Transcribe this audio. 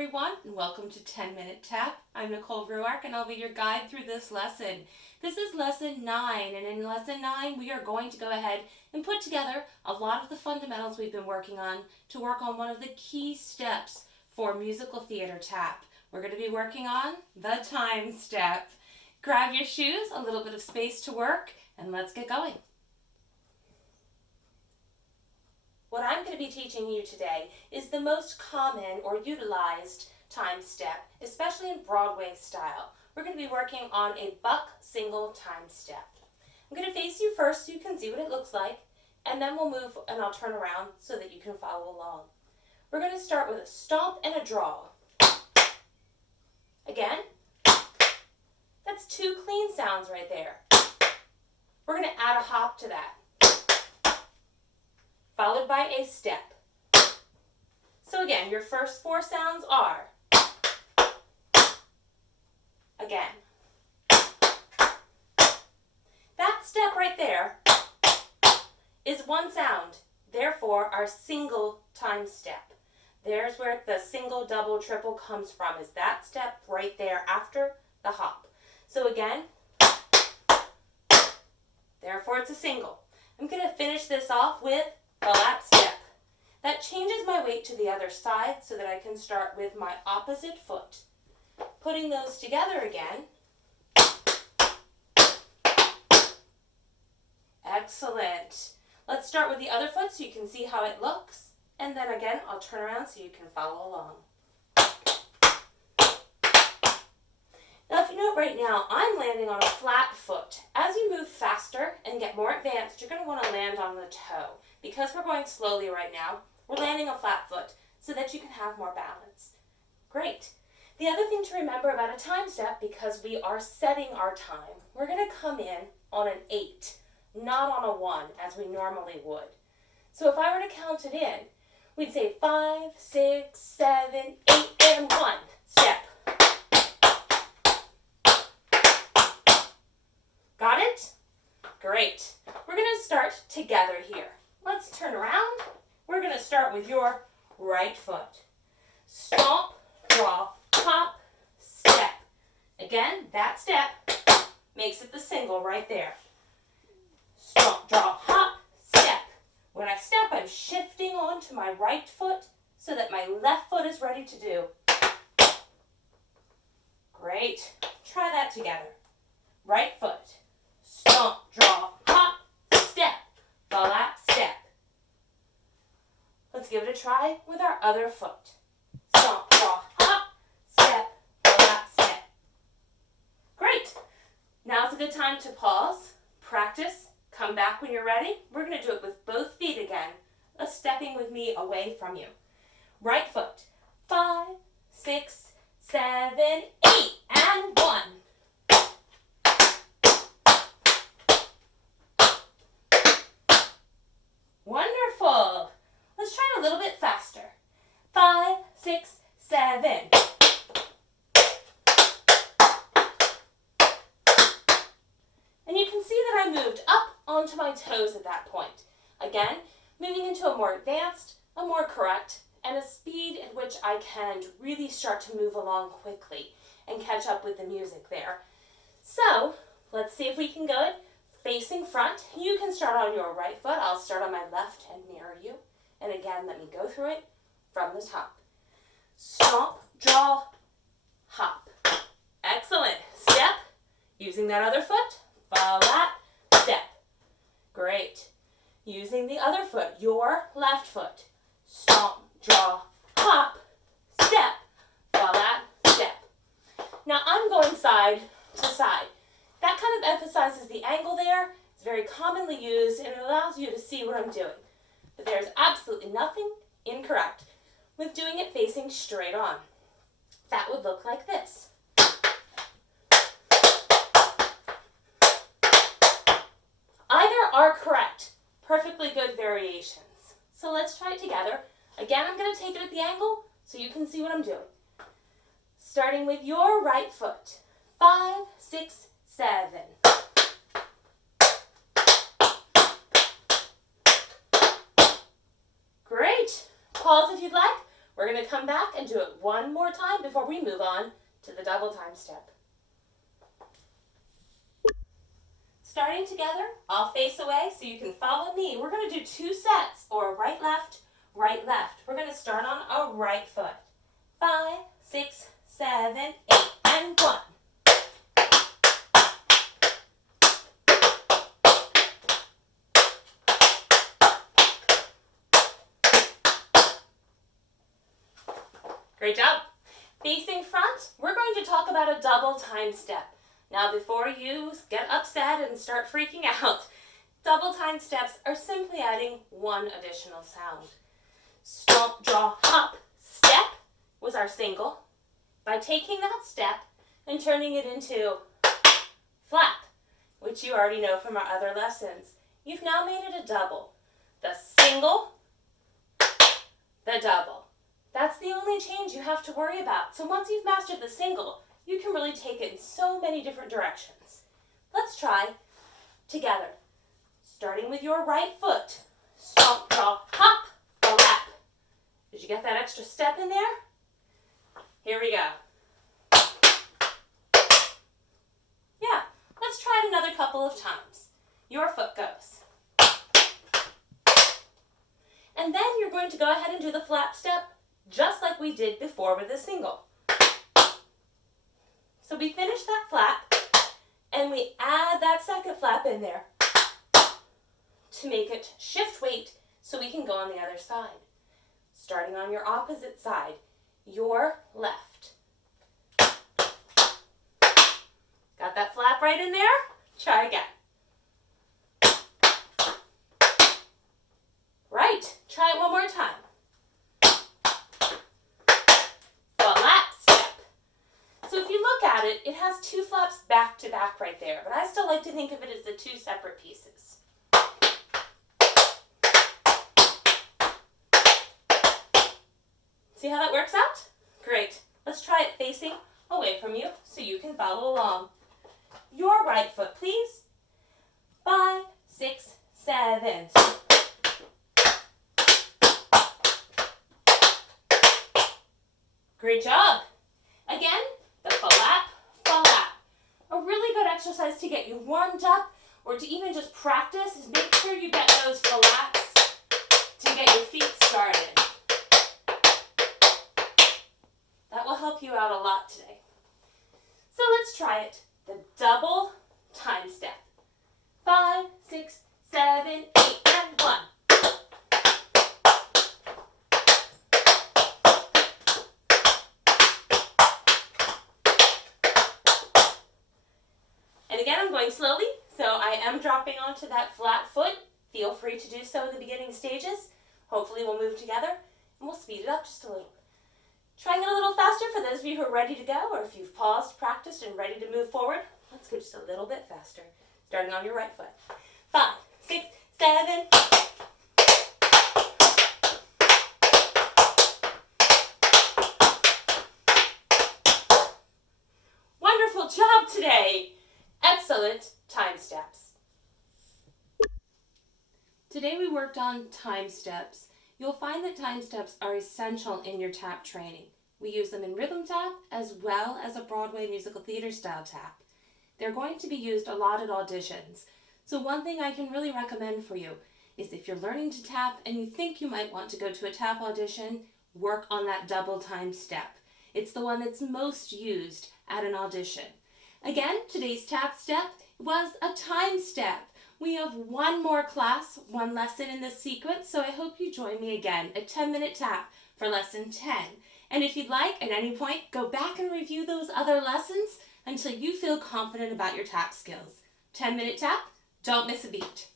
everyone, and welcome to 10-Minute Tap. I'm Nicole Ruark, and I'll be your guide through this lesson. This is lesson 9, and in lesson 9, we are going to go ahead and put together a lot of the fundamentals we've been working on to work on one of the key steps for musical theater tap. We're going to be working on the time step. Grab your shoes, a little bit of space to work, and let's get going. What I'm going to be teaching you today is the most common or utilized time step, especially in Broadway style. We're going to be working on a buck single time step. I'm going to face you first so you can see what it looks like, and then we'll move and I'll turn around so that you can follow along. We're going to start with a stomp and a draw. Again, that's 2 clean sounds right there. We're going to add a hop to that, followed by a step. So again, your first 4 sounds are, again. That step right there is 1 sound, therefore our single time step. There's where the single, double, triple comes from, is that step right there after the hop. So again, therefore it's a single. I'm going to finish this off with a lap step. That changes my weight to the other side so that I can start with my opposite foot. Putting those together again. Excellent. Let's start with the other foot so you can see how it looks. And then again, I'll turn around so you can follow along. Now, if you note right now, I'm landing on a flat foot. As you move faster and get more advanced, you're going to want to land on the toe. Because we're going slowly right now, we're landing a flat foot so that you can have more balance. Great. The other thing to remember about a time step, because we are setting our time, we're going to come in on an 8, not on a 1 as we normally would. So if I were to count it in, we'd say 5, 6, 7, 8, and 1. Step. Got it? Great. We're going to start together here. Let's turn around. We're going to start with your right foot. Stomp, draw, hop, step. Again, that step makes it the single right there. Stomp, draw, hop, step. When I step, I'm shifting onto my right foot so that my left foot is ready to do. Great. Try that together. Right foot. Stomp, draw, hop, step. Lap step. Let's give it a try with our other foot. Stomp, draw, hop, step, lap step. Great. Now's a good time to pause, practice, come back when you're ready. We're going to do it with both feet again, stepping with me away from you. Right foot. 5, 6, 7, 8, and 1. Wonderful. Let's try it a little bit faster. 5, 6, 7. And you can see that I moved up onto my toes at that point. Again, moving into a more advanced, a more correct, and a speed at which I can really start to move along quickly and catch up with the music there. So, let's see if we can go it. Facing front, you can start on your right foot. I'll start on my left and mirror you. And again, let me go through it from the top. Stomp, draw, hop. Excellent. Step, using that other foot, lap, step. Great. Using the other foot, your left foot. Stomp, draw, hop, step, lap, step. Now I'm going side to side. That kind of emphasizes the angle there. It's very commonly used and it allows you to see what I'm doing. But there's absolutely nothing incorrect with doing it facing straight on. That would look like this. Either are correct. Perfectly good variations. So let's try it together. Again, I'm going to take it at the angle so you can see what I'm doing. Starting with your right foot. 5, 6, 7. Great. Pause if you'd like. We're going to come back and do it one more time before we move on to the double time step. Starting together, I'll face away so you can follow me. We're going to do 2 sets, or right, left, right, left. We're going to start on a right foot. 5, 6, 7, 8, and 1. Great job. Facing front, we're going to talk about a double time step. Now before you get upset and start freaking out, double time steps are simply adding one additional sound. Stomp, draw, hop, step was our single. By taking that step and turning it into flap, which you already know from our other lessons, you've now made it a double. The single, the double. That's the only change you have to worry about. So once you've mastered the single, you can really take it in so many different directions. Let's try together. Starting with your right foot. Stomp, draw, hop, flap. Did you get that extra step in there? Here we go. Yeah, let's try it another couple of times. Your foot goes. And then you're going to go ahead and do the flap step just like we did before with the single. So we finish that flap and we add that second flap in there to make it shift weight so we can go on the other side. Starting on your opposite side, your left. Got that flap right in there? Try again. Right, try it one more time. It has 2 flaps back to back right there, but I still like to think of it as the 2 separate pieces. See how that works out? Great. Let's try it facing away from you so you can follow along. Your right foot, please. 5, 6, 7. Great job. Again, the flap. A really good exercise to get you warmed up or to even just practice is make sure you get those flaps to get your feet started. That will help you out a lot today. So let's try it. The double time step. 5, 6, 7, 8, and 1. Again, I'm going slowly, so I am dropping onto that flat foot. Feel free to do so in the beginning stages. Hopefully we'll move together and we'll speed it up just a little. Trying it a little faster for those of you who are ready to go, or if you've paused, practiced, and ready to move forward. Let's go just a little bit faster. Starting on your right foot. 5, 6, 7. Wonderful job today. Excellent time steps. Today we worked on time steps. You'll find that time steps are essential in your tap training. We use them in rhythm tap as well as a Broadway musical theater style tap. They're going to be used a lot at auditions. So one thing I can really recommend for you is if you're learning to tap and you think you might want to go to a tap audition, work on that double time step. It's the one that's most used at an audition. Again, today's tap step was a time step. We have one more class, one lesson in this sequence, so I hope you join me again, a 10-minute tap for lesson 10. And if you'd like, at any point, go back and review those other lessons until you feel confident about your tap skills. 10-minute tap, don't miss a beat.